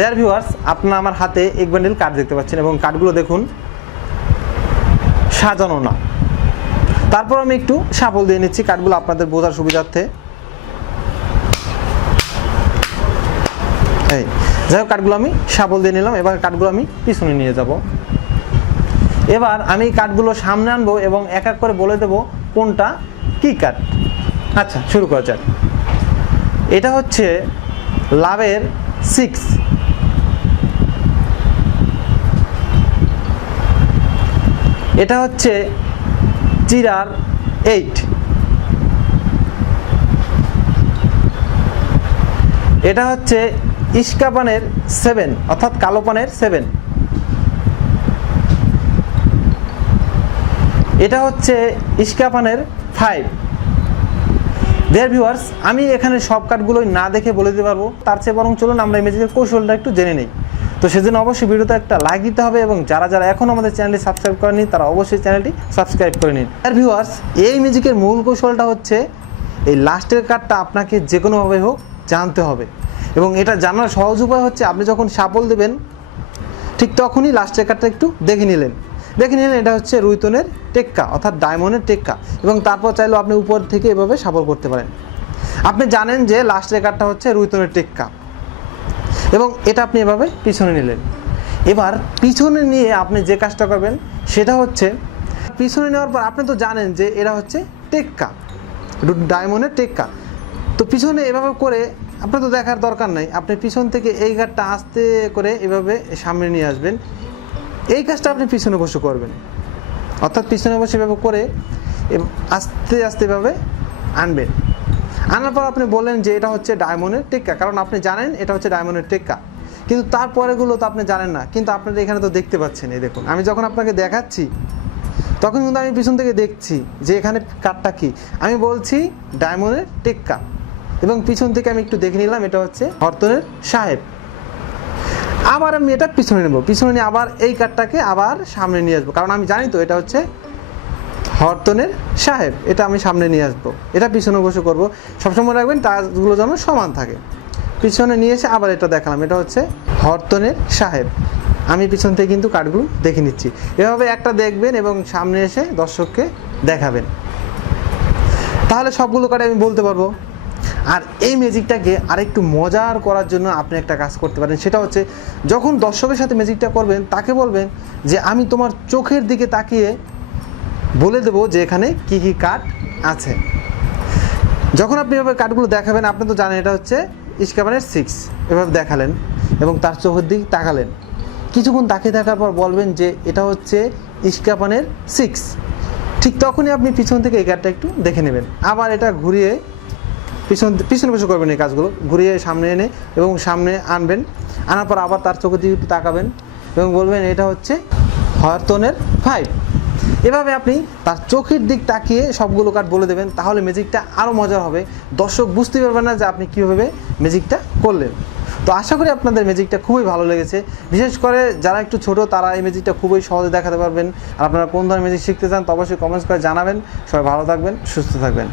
দেয়ার viewers, আপনারা আমার হাতে এক বান্ডিল কার্ড দেখতে পাচ্ছেন এবং কার্ডগুলো দেখুন সাজানো না। তারপর আমি একটু শাফল দিয়ে নিচ্ছি কার্ডগুলো আপনাদের বোঝার সুবিধার্থে। এই যাই হোক, কার্ডগুলো আমি শাফল দিয়ে নিলাম। এবার কার্ডগুলো আমি পিছনে নিয়ে যাব। এবার আমি কার্ডগুলো সামনে আনবো এবং এক এক করে বলে দেব কোনটা কি কার্ড। আচ্ছা, শুরু করা যাক। এটা হচ্ছে লাভের 6, এটা হচ্ছে চিরার 8, এটা হচ্ছে ইস্কাপানের 7 অর্থাৎ কালোপানের 7, এটা হচ্ছে ইস্কাপানের 5। ডিয়ার ভিউয়ার্স, আমি এখানে সব কার্ডগুলোই না দেখে বলে দিতে পারবো, তার চেয়ে বরং চলুন আমরা এই ম্যাজিকের কৌশলটা একটু জেনে নিই। তো সেজন্য অবশ্যই ভিডিওতে একটা লাইক দিতে হবে এবং যারা যারা এখনও আমাদের চ্যানেলটি সাবস্ক্রাইব করেনি তারা অবশ্যই চ্যানেলটি সাবস্ক্রাইব করে নিন। ডিয়ার ভিউয়ার্স, এই ম্যাজিকের মূল কৌশলটা হচ্ছে এই লাস্টের কার্ডটা আপনাকে যে কোনোভাবে হোক জানতে হবে এবং এটা জানার সহজ উপায় হচ্ছে আপনি যখন শাফল দেবেন ঠিক তখনই লাস্টের কার্ডটা একটু দেখে নিলেন এটা হচ্ছে রুইতনের টেক্কা অর্থাৎ ডায়মন্ডের টেক্কা এবং তারপর চাইলেও আপনি উপর থেকে এভাবে শাফল করতে পারেন। আপনি জানেন যে লাস্টের কার্ডটা হচ্ছে রুইতনের টেক্কা এবং এটা আপনি এভাবে পিছনে নিলেন। এবার পিছনে নিয়ে আপনি যে কাজটা করবেন সেটা হচ্ছে পিছনে নেওয়ার পর আপনি তো জানেন যে এটা হচ্ছে টেক্কা, ডায়মন্ডের টেক্কা। তো পিছনে এভাবে করে আপনার তো দেখার দরকার নাই, আপনি পিছন থেকে এই কার্ডটা আস্তে করে এভাবে সামনে নিয়ে আসবেন। এই কাজটা আপনি পিছনে বসে করবেন, অর্থাৎ পিছনে বসে এভাবে করে আস্তে আস্তে এভাবে আনবেন। আনার পর আপনি বললেন যে এটা হচ্ছে ডায়মন্ডের টেক্কা, কারণ আপনি জানেন এটা হচ্ছে ডায়মন্ডের টেক্কা, কিন্তু তারপরেগুলো তো আপনি জানেন না। কিন্তু আপনারা এখানে তো দেখতে পাচ্ছেন, এই দেখুন আমি যখন আপনাকে দেখাচ্ছি তখন কিন্তু আমি পিছন থেকে দেখছি যে এখানে কার্ডটা কি। আমি বলছি ডায়মন্ডের টেক্কা এবং পিছন থেকে আমি একটু দেখে নিলাম এটা হচ্ছে হরতনের সাহেব। আবার আমি এটা পিছনে নেব, পিছনে নিয়ে আবার এই কার্ডটাকে আবার সামনে নিয়ে আসবো, কারণ আমি জানি তো এটা হচ্ছে হরতনের সাহেব। এটা আমি সামনে নিয়ে আসবো, এটা পিছনে বসে করবো। সবসময় রাখবেন টাচগুলো যেন সমান থাকে। পিছনে নিয়ে এসে আবার এটা দেখালাম, এটা হচ্ছে হরতনের সাহেব। আমি পিছন থেকে কিন্তু কার্ডগুলো দেখে নিচ্ছি। এভাবে একটা দেখবেন এবং সামনে এসে দর্শককে দেখাবেন, তাহলে সবগুলো কার্ড আমি বলতে পারবো। আর এই ম্যাজিকটাকে আরেকটু মজার করার জন্য আপনি একটা কাজ করতে পারেন, সেটা হচ্ছে যখন দর্শকের সাথে ম্যাজিকটা করবেন তাকে বলবেন যে আমি তোমার চোখের দিকে তাকিয়ে বলে দেবো যে এখানে কি কি কার্ড আছে। যখন আপনি এভাবে কার্ডগুলো দেখাবেন, আপনি তো জানেন এটা হচ্ছে ইস্কাপানের 6, এভাবে দেখালেন এবং তার চোখের দিকে তাকালেন। কিছুক্ষণ তাকিয়ে থাকার পর বলবেন যে এটা হচ্ছে ইস্কাপানের 6। ঠিক তখনই আপনি পিছন থেকে এই কার্ডটা একটু দেখে নেবেন। আবার এটা ঘুরিয়ে পিছনে বসে করবেন এই কাজগুলো, ঘুরিয়ে সামনে এনে এবং সামনে আনবেন। আনার পর আবার তার চোখের দিকে একটু তাকাবেন এবং বলবেন এটা হচ্ছে হরতনের 5। এভাবে আপনি তার চোখের দিক তাকিয়ে সবগুলো কার্ড বলে দেবেন, তাহলে ম্যাজিকটা আরও মজার হবে। দর্শক বুঝতে পারবেন না যে আপনি কীভাবে ম্যাজিকটা করলেন। তো আশা করি আপনাদের ম্যাজিকটা খুবই ভালো লেগেছে। বিশেষ করে যারা একটু ছোট তারা এই ম্যাজিকটা খুবই সহজে দেখাতে পারবেন। আর আপনারা কোন ধরনের ম্যাজিক শিখতে চান তো অবশ্যই কমেন্টস করে জানাবেন। সবাই ভালো থাকবেন, সুস্থ থাকবেন।